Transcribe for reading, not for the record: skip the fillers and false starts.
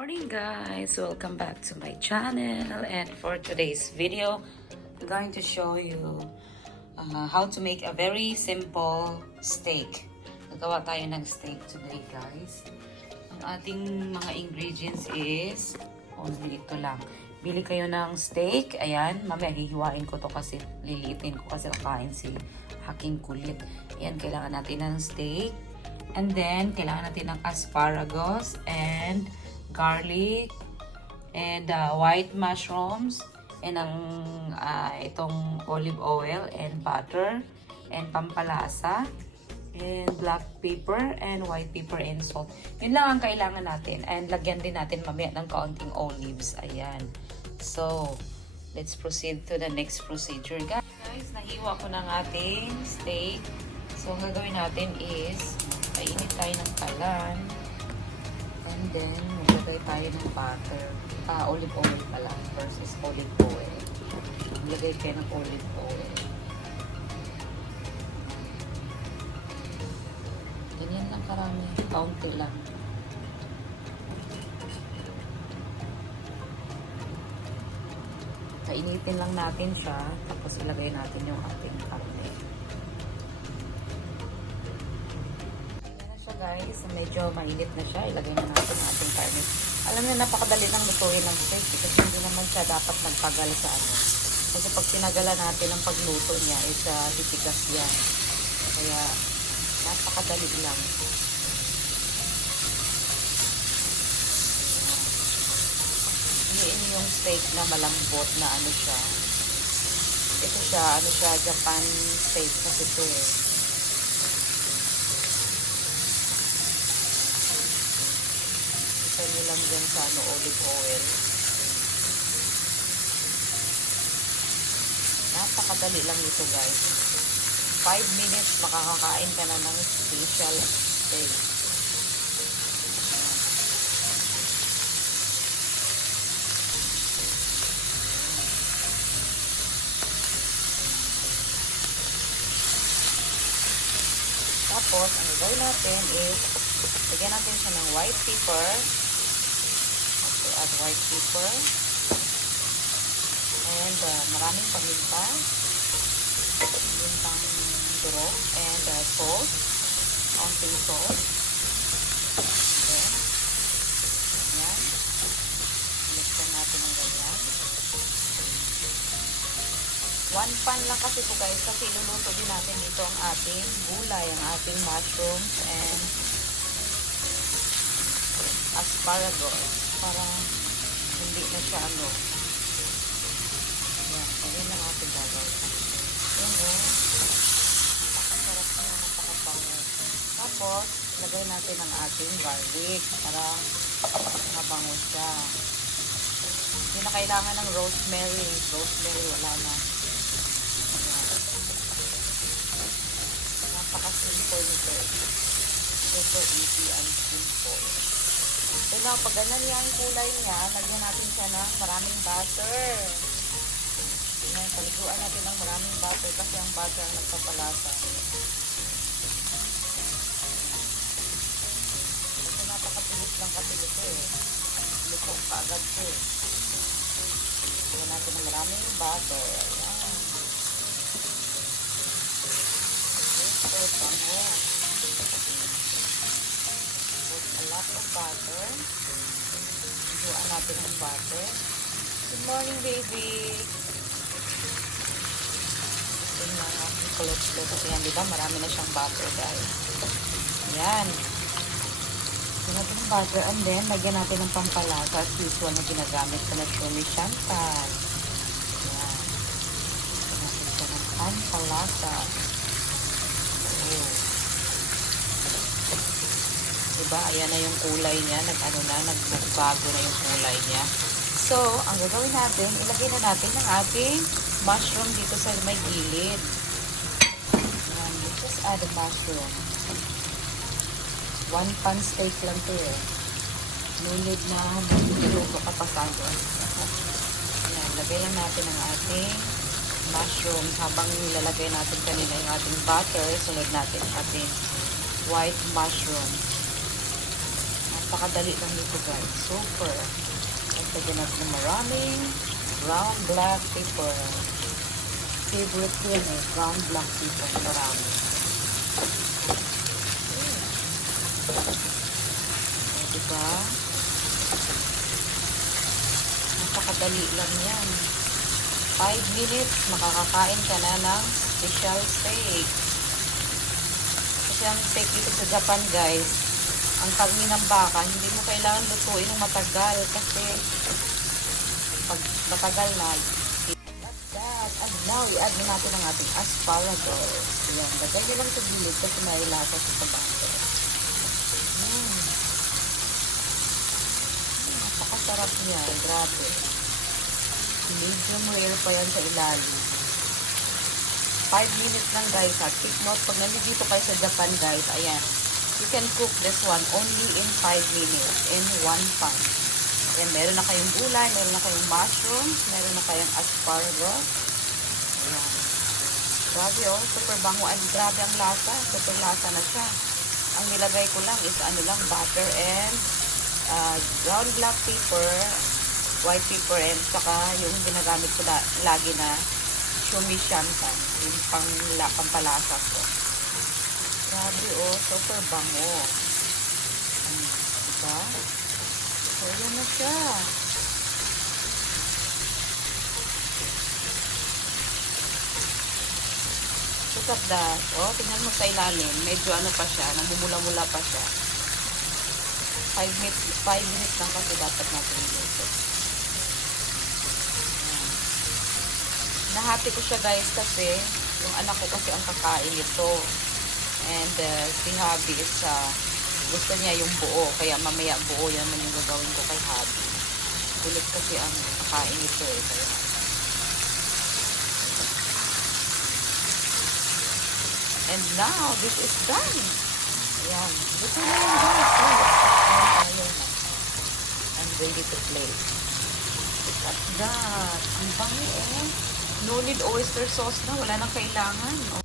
Morning guys, welcome back to my channel, and for today's video I'm going to show you how to make a very simple steak. Gagawa tayo ng steak today guys. Ang ating mga ingredients is only ito lang. Bili kayo ng steak, ayan, mamaya hihiwain ko to kasi liliitin ko kasi kakain si Haking Kulit. Ayan, kailangan natin ng steak, and then kailangan natin ng asparagus and garlic and white mushrooms and itong olive oil and butter and pampalasa and black pepper and white pepper and salt. Yun lang ang kailangan natin, and lagyan din natin mamaya ng kaunting olives. Ayan. So, let's proceed to the next procedure. Guys, nahiwa ko ng ating steak. So, ang gagawin natin is painit tayo ng kalan. And then, maglagay tayo ng butter. Olive oil pala versus olive oil. Maglagay kayo ng olive oil. Ganyan lang karami. Kaunti lang. Kainitin lang natin siya. Tapos ilagay natin yung ating karne. Guys, medyo mainit na siya. Ilagay na natin ang ating karne. Alam niyo, napakadali ng lutuin ng steak kasi hindi naman siya dapat nagpagal sa ano. Kasi pag tinagalan natin ang pagluto niya, is titigas yan. Kaya, napakadali lang. Hindi yung steak na malambot na ano siya. Ito siya, Japan steak kasi ito eh. Nyo lang dyan sa olive oil. Napakadali lang ito guys. 5 minutes makakakain ka na ng special steak. Tapos, ang gagawin natin is lagyan natin siya ng white pepper. Add white pepper and maraming paminta, pamintang durog, and salt, counting salt. Then, yan, mixan natin ng ganyan. 1 pan lang kasi po guys, kasi iluluto din natin dito ang ating gulay, ang ating mushrooms and asparagus. Para hindi na siya ano. Yan. Ayan lang ating gagawin. Ayan o. Napakasarap na. Napakabango. Tapos, lagay natin ang ating garlic para mabango siya. Hindi na kailangan ng rosemary. Rosemary, wala na. Ayan. Napaka-simple nito. Super easy and simple. So now, pag ganyan yung kulay niya, lagyan natin siya ng maraming butter. Ayan, paliguan natin ng maraming butter kasi ang butter ang nagpapalasa. Kasi napakatilis lang kasi ito eh. Luto ka agad ito eh. Lagyan natin ng maraming butter. Ayan. Super bango. A lot of butter. Iluan natin ang butter. Good morning, baby. Ito yung aking kulot-kulot. Kasi yan, diba? Marami na siyang butter, guys. Ayan. Lagyan natin ang butter. And then, lagyan natin ng pampalasa. As usual na ginagamit ko na shumi chantan. Ayan. Lagyan natin siya ng pampalasa. Oh. Diba? Ayan na yung kulay niya. Nagbago na yung kulay niya. So, ang gagawin natin, ilagay na natin ang ating mushroom dito sa may gilid. Ayan, just add a mushroom. 1 pan steak lang ito eh. No need na maluto ka pa sa doon. Ayan, lagay lang natin ang ating mushrooms habang nilalagay natin kanina yung ating butter. Sunod natin ating white mushroom. Napakadali lang nito guys. Super. At lagyan natin ng maraming brown black pepper. Favorite ko yan eh. Brown black pepper. Marami. Diba? Napakadali lang yan. 5 minutes, makakakain ka na ng special steak. Kasi ang steak dito sa Japan guys, ang karni ng baka, hindi mo kailangan lutuin ng matagal kasi pag matagal na, that's that. And now, i-add na natin ang ating asparagus. Ayan, lagay nyo lang sa gilid kasi may lasa sa tabako. Napakasarap niya, grabe. Medium rare pa yan sa ilalim. 5 minutes lang guys ha. Take note, pag nandito kayo sa Japan guys, ayan. You can cook this one only in 5 minutes in one pan. Ayan, meron na kayong gulay, meron na kayong mushrooms, meron na kayong asparagus. Ayan. Grabe oh, super bango. And grabe ang lasa. Super lasa na siya. Ang nilagay ko lang is ano lang, butter and brown black pepper, white pepper, and saka yung ginagamit ko lagi na shumishansan, yung pampalasa ko. Grabe oh, super bango. Diba? So, yan na siya. Look at that. Oh, tingnan mo sa ilalim. Medyo ano pa siya, namumula-mula pa siya. 5 minutes lang kasi dapat natin iluto. Nahati ko siya guys kasi yung anak ko kasi ang kakain ito. And si hubby is gusto niya yung buo. Kaya mamaya buo yan man yung gagawin ko kay hubby. Kulit kasi ang kakain ito eh. Kaya. And now, this is done. Ayan. Dito na lang guys. Ayan na. I'm ready to plate. Look at that. Ang bangi eh. No need oyster sauce na. Wala nang kailangan.